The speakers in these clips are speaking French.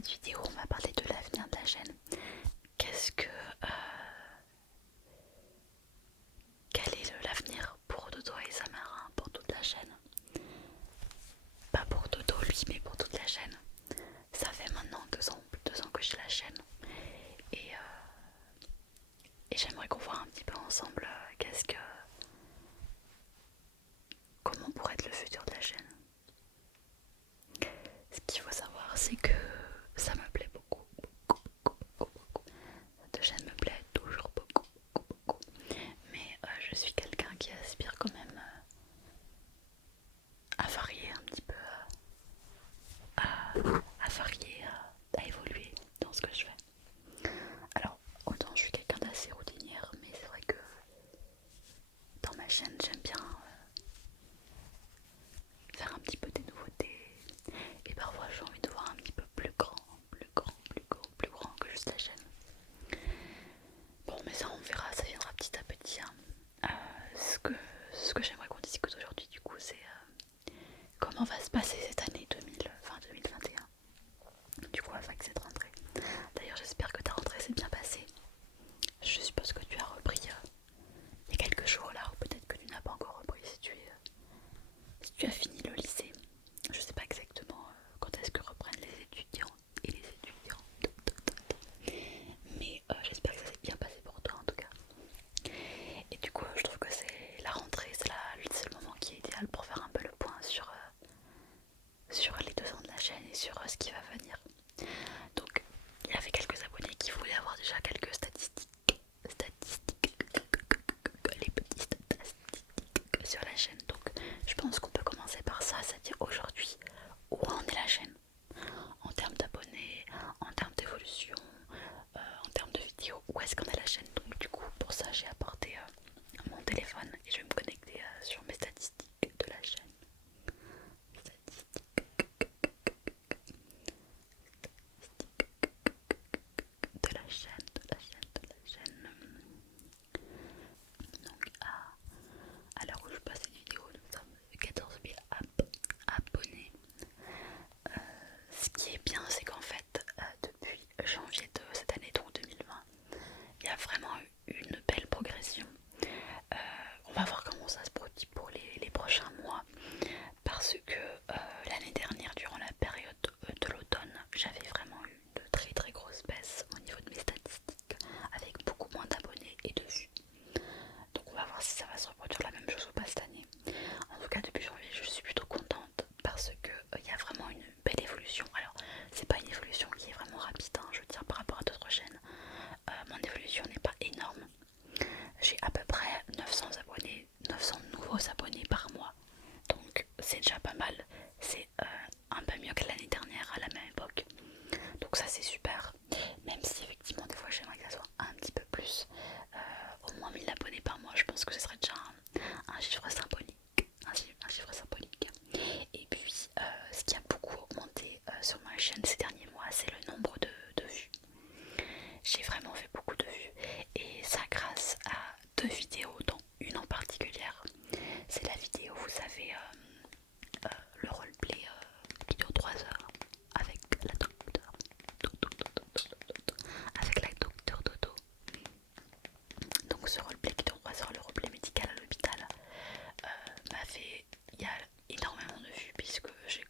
cette vidéo, on va parler de l'avenir de la chaîne. Qu'est-ce que... quel est l'avenir pour Dodo et Samarin, pour toute la chaîne? Pas pour Dodo lui, mais pour toute la chaîne. Ça fait maintenant 2 ans, plus de 2 ans que j'ai la chaîne. Et, et j'aimerais qu'on voit un petit peu ensemble comment pourrait être le futur de la chaîne. Ce qu'il faut savoir, c'est que ça me plaît beaucoup, beaucoup, beaucoup, beaucoup, beaucoup. Cette chaîne me plaît toujours beaucoup, beaucoup, beaucoup. Mais je suis quelqu'un qui aspire quand même à varier un petit peu, à varier, à évoluer dans ce que je fais. Alors, autant je suis quelqu'un d'assez routinière, mais c'est vrai que dans ma chaîne, j'aime bien faire un petit peu des nouveautés. Et parfois, j'ai envie de voir un petit peu plus grand, plus grand, plus grand, plus grand que juste la chaîne. Bon, mais ça, on verra, ça viendra petit à petit. Hein. Ce que j'aimerais qu'on discute aujourd'hui, du coup, c'est comment va se passer cette année 2020-2021. Du coup, avec cette rentrée. D'ailleurs, j'espère que ta rentrée s'est bien passée. Je suppose que tu as repris il y a quelques jours là, ou peut-être que tu n'as pas encore repris si tu as fini le lycée. Je sais pas exactement quand est-ce que reprennent les étudiants et les étudiantes. Mais j'espère que ça s'est bien passé pour toi en tout cas. Et du coup, je trouve que c'est la rentrée, c'est le moment qui est idéal pour faire un peu le point sur les 2 ans de la chaîne et sur ce qui va venir. Donc, il y avait quelques abonnés qui voulaient avoir déjà quelques statistiques, les petites statistiques sur la chaîne. Donc, je pense qu'on peut commencer par ça, c'est-à-dire aujourd'hui, où en est la chaîne en termes d'abonnés, en termes d'évolution, en termes de vidéos, où est-ce qu'on est la chaîne. Donc, du coup, pour ça, j'ai apporté mon téléphone et je vais me connecter sur mes statistiques de la chaîne. De la chaîne, de la chaîne, de la chaîne. Donc à l'heure où je passe cette vidéo, nous sommes 14 000 abonnés. Ce qui est bien, c'est qu'en fait, depuis janvier de cette année, donc 2020, il y a vraiment eu une belle progression. On va voir comment ça se produit pour les prochains mois. Parce que l'année dernière, durant la période de l'automne, j'avais vraiment eu de très très grosses baisses au niveau de mes statistiques, avec beaucoup moins d'abonnés et de vues. Donc on va voir si ça va se reproduire la même chose ou pas cette année. En tout cas, depuis janvier, je suis plutôt contente parce que il y a vraiment une belle évolution. Alors, c'est pas une évolution qui est vraiment rapide, hein, je veux dire, par rapport à d'autres chaînes. Mon évolution n'est pas énorme. J'ai à peu près 900 abonnés, 900 nouveaux abonnés par mois. Donc c'est déjà pas mal. C'est un peu mieux que l'année dernière à la même époque. Donc ça c'est super. Même si effectivement des fois j'aimerais que ça soit un petit peu plus. Au moins 1000 abonnés par mois, je pense que ce serait déjà un chiffre symbolique. Un chiffre symbolique. Et puis ce qui a beaucoup augmenté sur ma chaîne ces derniers mois, c'est le nombre de vues. J'ai vraiment fait beaucoup de vues. Et ça grâce à 2 vidéos, dont une en particulière. C'est la vidéo, vous savez, le roleplay qui dure 3 heures avec la docteure Dodo. Donc ce roleplay qui dure 3 heures, le roleplay médical à l'hôpital, m'a fait, il y a énormément de vues puisque j'ai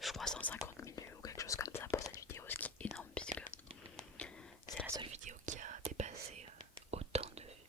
je crois 150 000 vues ou quelque chose comme ça pour cette vidéo, ce qui est énorme puisque c'est la seule vidéo qui a dépassé autant de vues.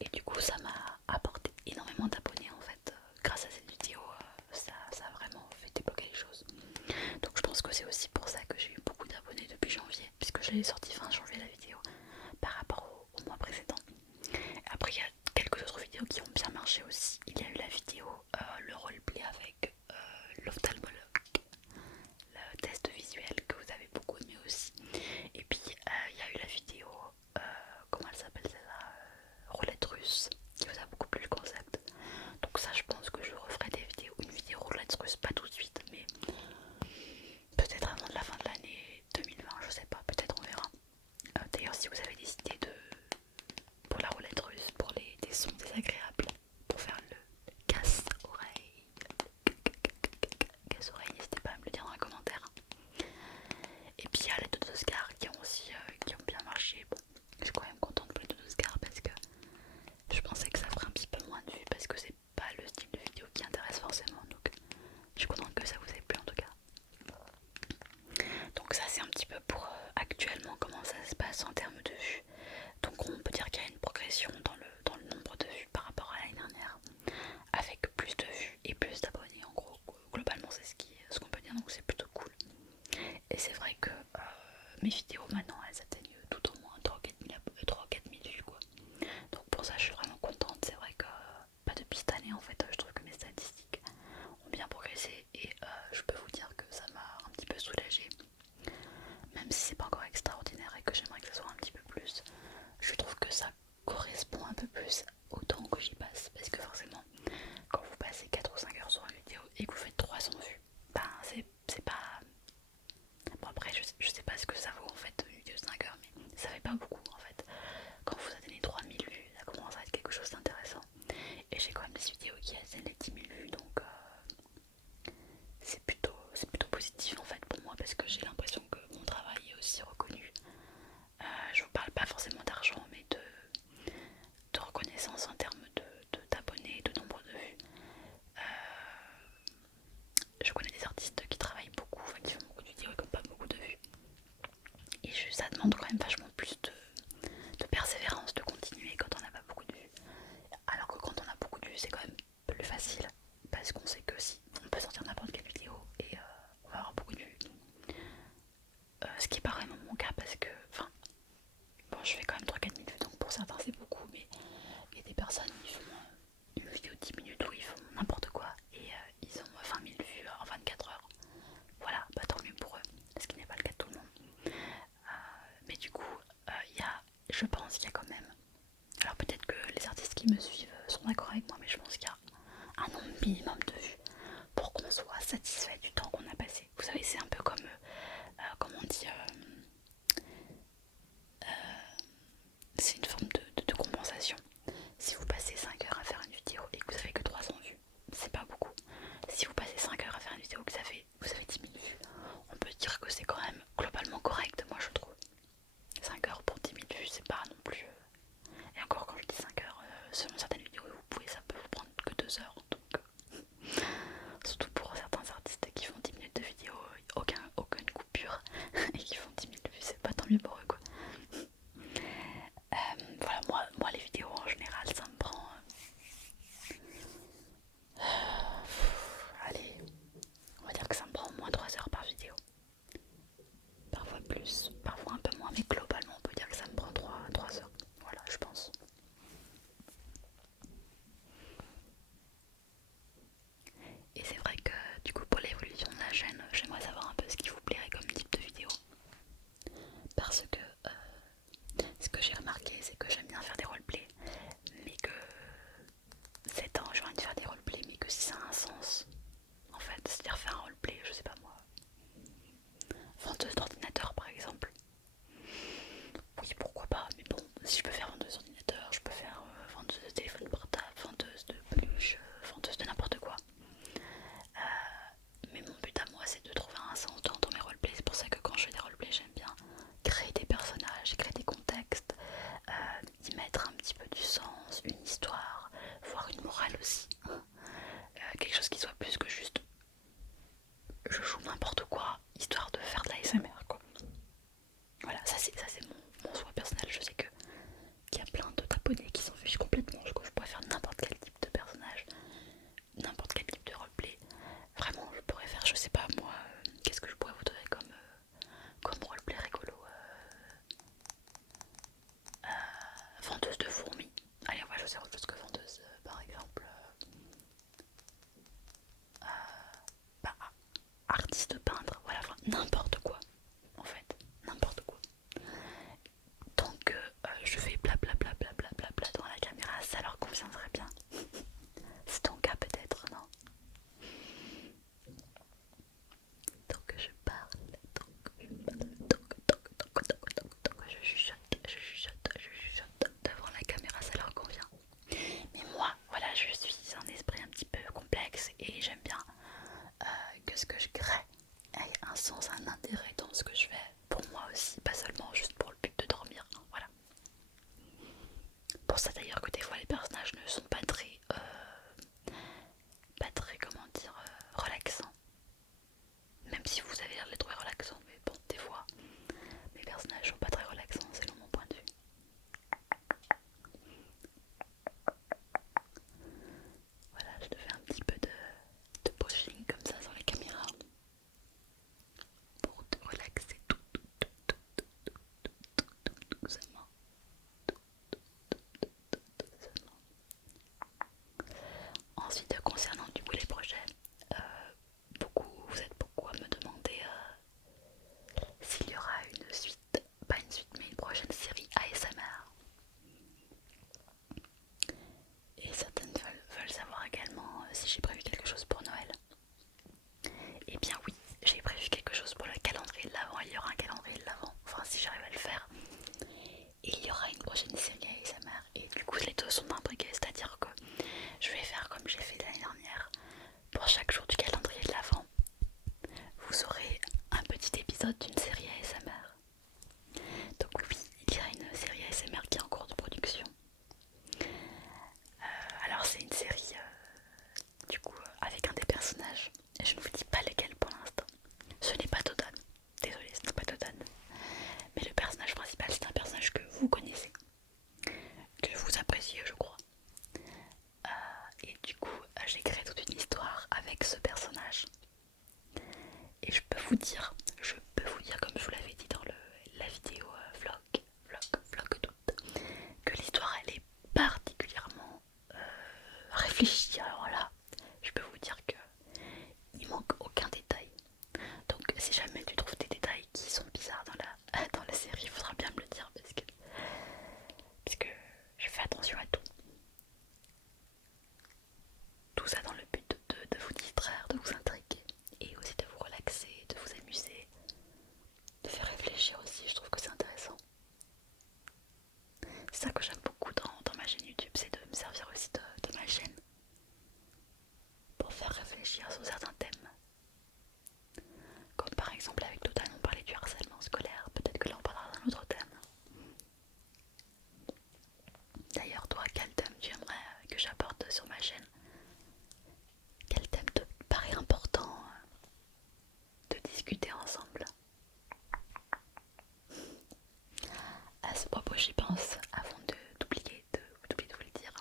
Et du coup ça m'a apporté énormément d'abonnés en fait. Grâce à cette vidéo, ça a vraiment fait débloquer les choses. Donc je pense que c'est aussi pour ça que j'ai eu beaucoup d'abonnés depuis janvier, puisque je l'ai sorti fin janvier la vidéo par rapport au mois précédent. Après il y a quelques autres vidéos qui ont bien marché aussi. Il y a eu la vidéo le roleplay avec l'ophtalmologue, le test visuel que vous avez beaucoup aimé aussi. Et puis il y a eu la vidéo, comment elle s'appelle celle-là, roulette russe, qui vous a beaucoup plu le concept. Donc ça je pense que je referai une vidéo roulette russe, pas tout de suite, mais peut-être avant la fin de l'année 2020, je sais pas, peut-être on verra. se passe en termes de vues. Donc on peut dire qu'il y a une progression dans le nombre de vues par rapport à l'année dernière, avec plus de vues et plus d'abonnés. En gros, globalement c'est ce qu'on peut dire, donc c'est plutôt cool. Et c'est vrai que mes vidéos maintenant elles atteignent tout au moins 3 ou 4 000 vues quoi. Donc pour ça je suis vraiment contente. C'est vrai que depuis cette année en fait je trouve que mes statistiques ont bien progressé et je peux vous dire que ça m'a un petit peu soulagée. Même si c'est pas encore extraordinaire et que j'aimerais que ce soit un petit peu plus, je trouve que ça correspond un peu plus au temps que j'y passe. Parce que forcément, quand vous passez 4 ou 5 heures sur une vidéo et que vous faites 300 vues, ben c'est pas... Bon après je sais pas ce que ça vaut en fait une vidéo de 5 heures, mais ça fait pas beaucoup en fait. Quand vous atteignez 3000 vues, ça commence à être quelque chose d'intéressant. Et j'ai quand même des vidéos qui atteignent les 10 000 vues, donc c'est plutôt positif en fait pour moi, parce que j'ai l'impression que mon travail est aussi reconnu. Je vous parle pas forcément d'argent, mais de reconnaissance en termes d'abonnés, de nombre de vues. Je connais des artistes qui travaillent beaucoup, enfin, qui font beaucoup de vidéos et qui n'ont pas beaucoup de vues. Et ça demande quand même vachement plus de persévérance, de continuer quand on n'a pas beaucoup de vues. Alors que quand on a beaucoup de vues, c'est quand même plus facile, parce qu'on sait que si on peut sortir n'importe quelle vidéo et on va avoir beaucoup de vues. Ce qui est pas vraiment mon cas, parce que, enfin, bon, je fais quand même 3-4 000 vues, donc pour certains c'est beaucoup, mais il y a des personnes qui font une vidéo de 10 minutes où ils font n'importe quoi et ils ont 20 000 vues en 24 heures. Voilà, bah tant mieux pour eux, ce qui n'est pas le cas de tout le monde. Mais du coup, je pense qu'il y a quand même... Alors peut-être que les artistes qui me suivent sont d'accord avec moi, mais je pense qu'il y a un nombre minimum de vues pour qu'on soit satisfait du temps qu'on a passé. Vous savez, c'est un peu comme on dit... c'est une forme de compensation. Si vous passez 5 heures à faire une vidéo et que vous avez que 300 vues, c'est pas beaucoup. Si vous passez 5 heures à faire une vidéo et que vous avez 10 000 vues, on peut dire que c'est quand même globalement correct, moi je trouve. 5 heures pour 10 000 vues, c'est pas non plus... Et encore, quand je dis 5 heures, selon certaines vidéos, ça peut vous prendre que 2 heures. Donc, surtout pour certains artistes qui font 10 minutes de vidéo, aucune coupure, et qui font 10 000 vues, c'est pas tant mieux pour eux quoi. Voilà, moi les vidéos en général, ça me prend... allez, on va dire que ça me prend au moins 3 heures par vidéo. Parfois plus, parfois un peu moins, mais globalement on peut dire que ça me prend 3 heures. Voilà, je pense. Et c'est vrai que du coup pour l'évolution de la chaîne, j'aimerais savoir un peu ce qui vous plairait comme type de vidéo. Parce que ce que j'ai remarqué, c'est que j'aime bien faire des roleplays, mais que c'est temps, j'ai envie de faire des roleplays, mais que si ça a un sens, en fait, c'est-à-dire faire un roleplay, je sais pas moi, vendeuse d'ordinateur par exemple. Oui, pourquoi pas, mais bon, si je peux faire vendeuse d'ordinateur, je peux faire vendeuse de téléphone portable, vendeuse de peluche, vendeuse de n'importe quoi. Mais mon but à moi, c'est de trouver un sens dans mes roleplays. C'est pour ça que quand je fais des roleplays, j'aime bien créer des personnages, créer des contextes, y mettre un petit peu du sens, une histoire, voire une morale aussi. Quelque chose qui soit plus que juste je joue n'importe quoi, histoire de faire de la SMR quoi. Voilà, ça c'est mon choix personnel. Je sais qu'il y a plein d'abonnés qui s'en fichent complètement. Je pourrais faire n'importe quel type de personnage, n'importe quel type de roleplay. Vraiment, je pourrais faire, je sais pas moi, qu'est-ce que je pourrais vous donner comme roleplay rigolo. Vendeuse de fourmis. Allez, on va choisir autre chose que vendeuse, par exemple. Bah, artiste peintre, voilà, enfin n'importe quoi. En fait, n'importe quoi. Tant que je fais blablabla devant la caméra, ça leur conviendrait bien. C'est ton cas peut-être, non? Tant que je parle, tant que je chuchote devant la caméra, ça leur convient. Mais moi, voilà, je suis un esprit un petit peu complexe et j'aime bien que ce que je crée ait un sens, un intérêt dans ce que je fais. Pour moi aussi, pas seulement juste pour le but de dormir, voilà. Pour ça d'ailleurs que des fois les personnages ne sont pas très comment dire, relaxants. Même si vous avez l'air de les trouver relaxants, mais bon, des fois, mes personnages sont pas très relaxants. ensuite, concernant du coup les projets, vous êtes beaucoup à me demander s'il y aura une suite, pas une suite mais une prochaine série ASMR. Et certaines veulent savoir également si j'ai prévu quelque chose pour Noël. Eh bien oui, j'ai prévu quelque chose pour le calendrier de l'Avent, il y aura un calendrier de l'Avent, enfin si j'arrive à le faire. Et il y aura une prochaine série ASMR et du coup les deux sont imbriqués, c'est-à-dire que je vais faire comme j'ai fait l'année dernière. Pour chaque jour du calendrier de l'Avent, vous aurez un petit épisode d'une série ASMR. Donc oui, il y a une série ASMR qui est en cours de production. Alors c'est une série du coup avec un des personnages. Je ne vous dis pas lesquels pour l'instant. Ce n'est pas Todan. Désolée, ce n'est pas Todan. Mais le personnage principal, c'est un personnage que vous connaissez, que vous appréciez, je crois. Et du coup, j'ai créé toute une histoire avec ce personnage. Et je peux vous dire, comme je vous l'avais dit dans la vidéo vlog d'août, que l'histoire elle est particulièrement réfléchie. Alors là, je peux vous dire que il manque aucun détail. Donc si jamais tu trouves des détails qui sont bizarres dans la série, il faudra bien me le dire puisque je fais attention à tout. Tout ça dans le but de vous distraire, de vous intriguer et aussi de vous relaxer, de vous amuser, de faire réfléchir aussi, je trouve que c'est intéressant. C'est ça que j'aime beaucoup dans ma chaîne YouTube, c'est de me servir aussi de ma chaîne pour faire réfléchir sur certains thèmes. Comme par exemple avec Total on parlait du harcèlement scolaire, peut-être que là on parlera d'un autre thème. D'ailleurs toi, quel thème tu aimerais que j'apporte sur ma chaîne? Quel thème te paraît important de discuter ensemble? À ce propos j'y pense avant d'oublier de vous le dire.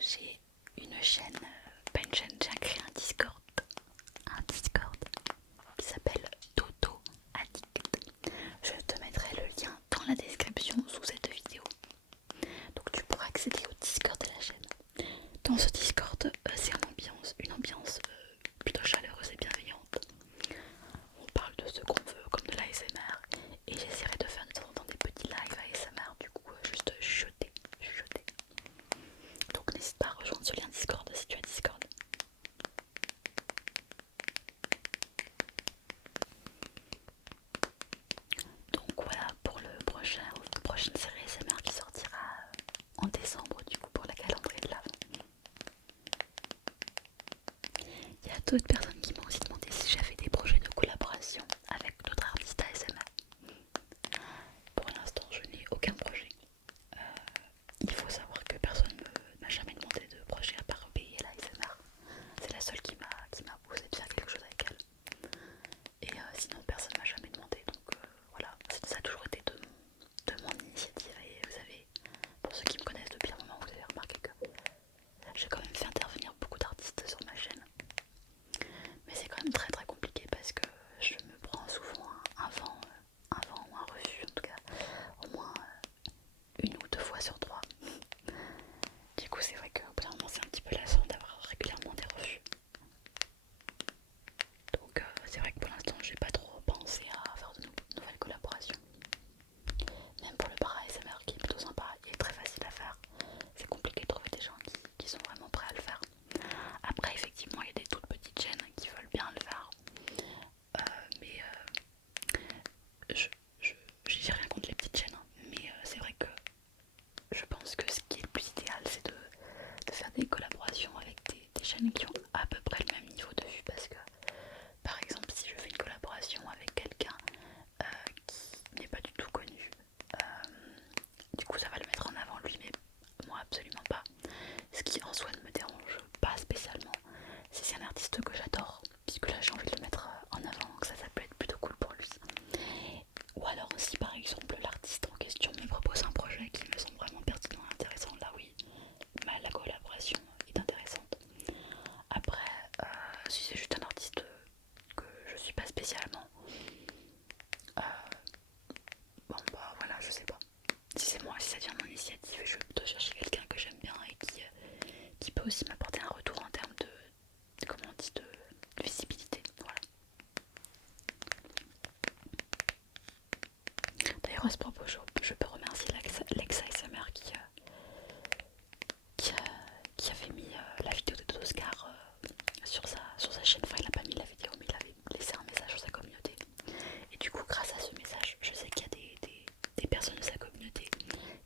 J'ai une chaîne, pas une chaîne, j'ai créé un Discord qui s'appelle Toto Addict. Je te mettrai le lien dans la description sous cette vidéo. Donc tu pourras accéder au Discord de la chaîne. Dans ce Discord, c'est une ambiance plutôt chaleureuse et bienveillante. On parle de ce qu'on veut, comme de l'ASMR, et j'essaierai de faire de temps en temps des petits lives ASMR, du coup juste chuchoter. Donc n'hésite pas à rejoindre ce lien Discord si tu as Discord. Donc voilà pour la prochaine série ASMR qui sortira en décembre du coup pour la calendrier de l'Avent. Il y a d'autres personnes qui m'ont aussi demandé si j'avais des projets de collaboration avec d'autres artistes ASMR. Pour l'instant je n'ai aucun projet. Il faut savoir que personne ne m'a jamais demandé de projet à part payer l'ASMR. C'est la seule qui m'a posé de faire quelque chose avec elle. Et sinon personne m'a jamais demandé, donc voilà, ça a toujours été de mon initiative. Et vous savez, pour ceux qui me connaissent depuis un moment, vous avez remarqué que j'ai quand même fait intervenir beaucoup d'artistes sur ma chaîne. D'ailleurs à ce propos, je peux remercier Lex ASMR qui avait mis la vidéo de Toscar sur sa chaîne. Enfin, il a pas mis la vidéo, mais il avait laissé un message sur sa communauté. Et du coup, grâce à ce message, je sais qu'il y a des personnes de sa communauté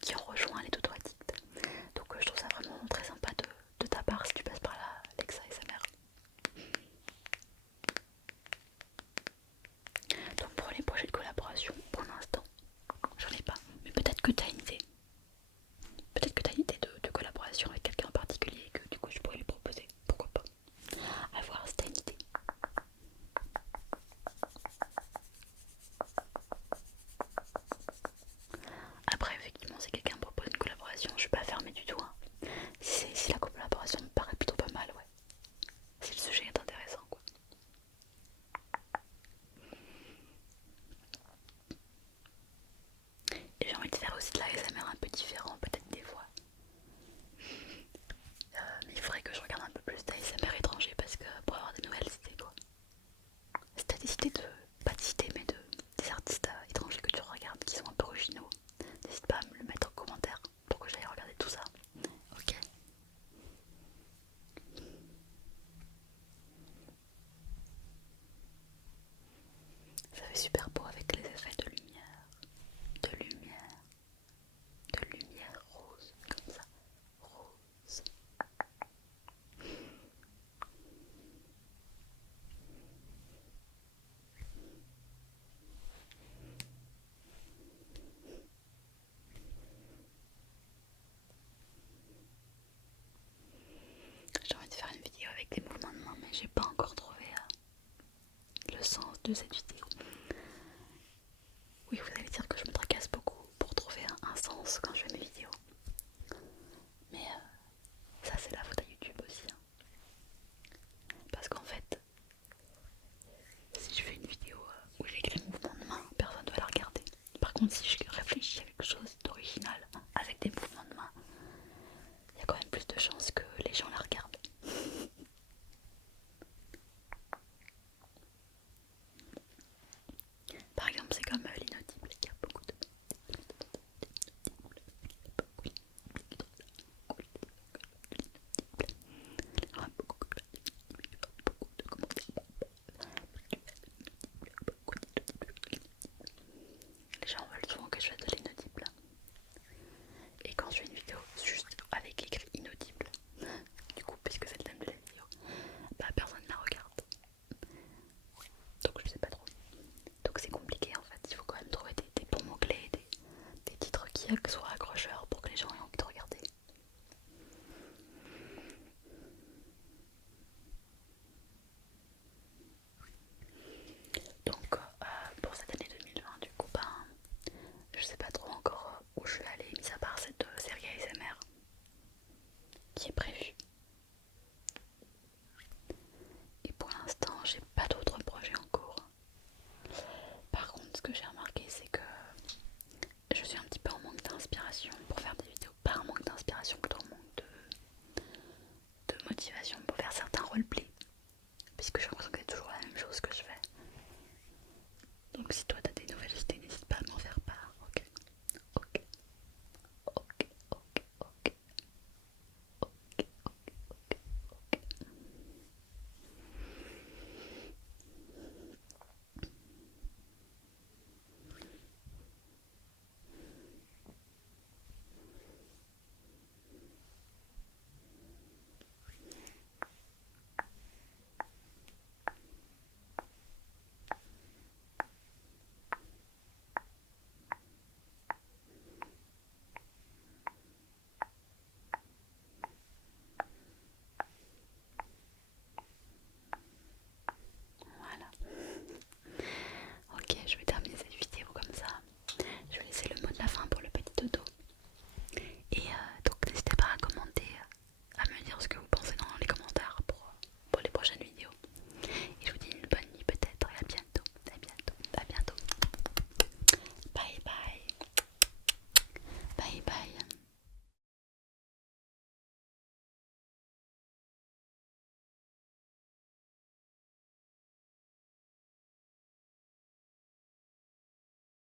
qui ont rejoint les Toto Addicts. Donc je trouve ça vraiment très sympa de ta part si tu passes par là, Lex ASMR. Donc pour les projets de collaboration, pour l'instant, j'en ai pas. Mais peut-être que tu as une idée. Peut-être que tu as une idée de collaboration avec quelqu'un en particulier et que du coup je pourrais lui proposer. Pourquoi pas. À voir si tu as une idée. Après, effectivement, si quelqu'un me propose une collaboration, je suis pas fermée du tout. Hein. Si la collaboration me paraît plutôt pas mal, ouais. Si le sujet est intéressant, quoi. Et j'ai envie de faire aussi de la l'ASMR un peu différent, peut-être des fois. Mais il faudrait que je regarde un peu plus d'ASMR étranger parce que pour avoir des nouvelles idées, quoi. Si t'as des idées pas d'idées, mais des artistes étrangers que tu regardes qui sont un peu originaux, n'hésite pas à me le mettre en commentaire pour que j'aille regarder tout ça. Ok. Ça fait super beau avec les effets de lumière, de lumière, de lumière rose, comme ça, rose. J'ai envie de faire une vidéo avec des mouvements de main, mais j'ai pas encore trouvé le sens de cette vidéo. Oui, vous allez dire que je me tracasse beaucoup pour trouver un sens quand je fais mes vidéos. Mais ça, c'est la faute à YouTube aussi. Hein. Parce qu'en fait, si je fais une vidéo où j'écris mouvements de main, personne ne va la regarder. Par contre, si je réfléchis à quelque chose d'original avec des mouvements de main, il y a quand même plus de chances que les gens la regardent. Par exemple, c'est comme l'inaudible, il y a beaucoup de... Les gens veulent souvent que je fasse de l'inaudible. Et quand je fais une vidéo juste avec écrit inaudible, du coup, puisque c'est le thème de la vidéo, bah personne ne la regarde. Donc je sais pas trop. Donc c'est compliqué en fait, il faut quand même trouver des bons mots-clés, des titres qui soient accrocheurs pour que les gens aient envie de regarder. Donc pour cette année 2020, du coup, ben, je sais pas trop encore où je vais aller, mis à part cette série ASMR qui est prévue. Et pour l'instant, j'ai pas d'autres projets en cours. Par contre, ce que j'ai remarqué, c'est que je suis un petit peu en manque d'inspiration pour faire des vidéos. Pas un manque d'inspiration, plutôt un manque de motivation pour faire certains roleplays. Puisque j'ai l'impression que c'est toujours la même chose que je fais. Donc si toi